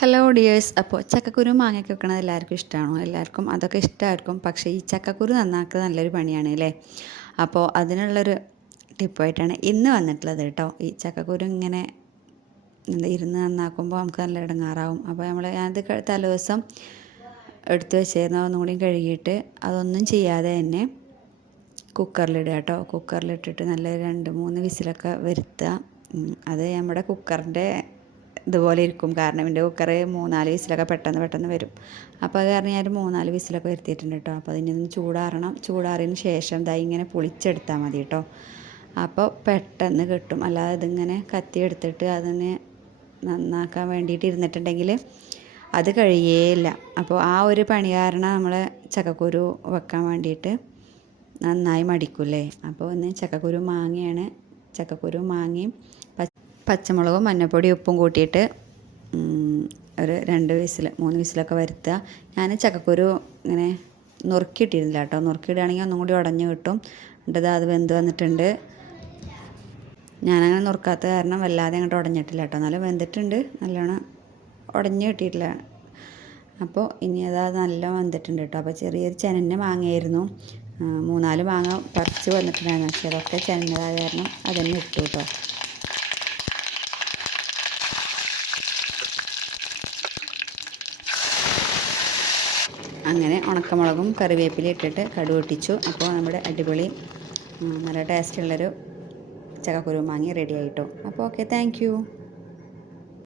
Hello dears. അപ്പോൾ ചക്കക്കുരു മാങ്ങയൊക്കെ വെക്കണത് എല്ലാവർക്കും ഇഷ്ടമാണോ? എല്ലാവർക്കും അതൊക്കെ ഇഷ്ടമായിരിക്കും. പക്ഷേ ഈ ചക്കക്കുരു നന്നാക്കുക നല്ലൊരു പണിയാണ് അല്ലേ? അപ്പോൾ അതിനുള്ളൊരു ടിപ്പായിട്ടാണ് ഇന്ന് വന്നിട്ടുള്ളത് കേട്ടോ. ഈ ചക്കക്കുരു ഇങ്ങനെ ഇരുന്ന് നന്നാക്കുമ്പോൾ നമുക്ക് നല്ല ഇടങ്ങാറാവും. അപ്പോൾ ഞാനത് തലേദിവസം എടുത്ത് വെച്ചിരുന്ന ഒന്നും കൂടി കഴുകിയിട്ട് അതൊന്നും ചെയ്യാതെ തന്നെ കുക്കറിലിടുക കേട്ടോ. കുക്കറിലിട്ടിട്ട് നല്ല 2-3 വിസിലൊക്കെ വരുത്തുക. അത് നമ്മുടെ കുക്കറിൻ്റെ ഇതുപോലെ ഇരിക്കും. കാരണം എൻ്റെ കുക്കറ് 3-4 വിസിലൊക്കെ പെട്ടെന്ന് വരും. അപ്പോൾ അത് കാരണം ഞാൻ 3-4 വിസിലൊക്കെ വരുത്തിയിട്ടുണ്ട് കേട്ടോ. അപ്പോൾ അതിനൊന്ന് ചൂടാറണം. ചൂടാറിയതിന് ശേഷം ഇങ്ങനെ പൊളിച്ചെടുത്താൽ മതി കേട്ടോ. അപ്പോൾ പെട്ടെന്ന് കിട്ടും. അല്ലാതെ ഇതിങ്ങനെ കത്തി എടുത്തിട്ട് അതിനെ നന്നാക്കാൻ വേണ്ടിയിട്ട് ഇരുന്നിട്ടുണ്ടെങ്കിൽ അത് കഴിയേയില്ല. അപ്പോൾ ആ ഒരു പണി കാരണം നമ്മൾ ചക്കക്കുരു വെക്കാൻ വേണ്ടിയിട്ട് നന്നായി മടിക്കൂലേ. അപ്പോൾ ഇന്ന് ചക്കക്കുരു മാങ്ങയാണ്. ചക്കക്കുരു മാങ്ങയും പച്ചമുളകും മഞ്ഞൾപ്പൊടി ഉപ്പും കൂട്ടിയിട്ട് ഒരു 2-3 വിസിലൊക്കെ വരുത്തുക. ഞാൻ ചക്കക്കുരു ഇങ്ങനെ നുറുക്കിയിട്ടിരുന്നില്ല കേട്ടോ. നുറുക്കിയിടുകയാണെങ്കിൽ ഒന്നും കൂടി ഉടഞ്ഞു കിട്ടും. എന്നിട്ട് അത് വെന്ത് വന്നിട്ടുണ്ട്. ഞാനങ്ങനെ നുറുക്കാത്ത കാരണം വല്ലാതെ അങ്ങോട്ട് ഉടഞ്ഞിട്ടില്ല കേട്ടോ. എന്നാലും വെന്തിട്ടുണ്ട്, നല്ലോണം ഉടഞ്ഞു കിട്ടിയിട്ടില്ല. അപ്പോൾ ഇനി നല്ല വെന്തിട്ടുണ്ട് കേട്ടോ. അപ്പോൾ ചെറിയൊരു ചെനഞ്ഞ മാങ്ങയായിരുന്നു. 3-4 മാങ്ങ പറിച്ച് വന്നിട്ടുണ്ടായിരുന്നു. പക്ഷേ അതൊക്കെ ചെനഞ്ഞതായ കാരണം അതന്നെ ഇട്ടു കേട്ടോ. അങ്ങനെ ഉണക്കമുളകും കറിവേപ്പിലയും ഇട്ടിട്ട് കടുക് പൊട്ടിച്ചു. അപ്പോൾ നമ്മുടെ അടിപൊളി നല്ല ടേസ്റ്റുള്ളൊരു ചക്കക്കുരു മാങ്ങ റെഡി ആയിട്ടോ. അപ്പോൾ ഓക്കെ, താങ്ക് യു.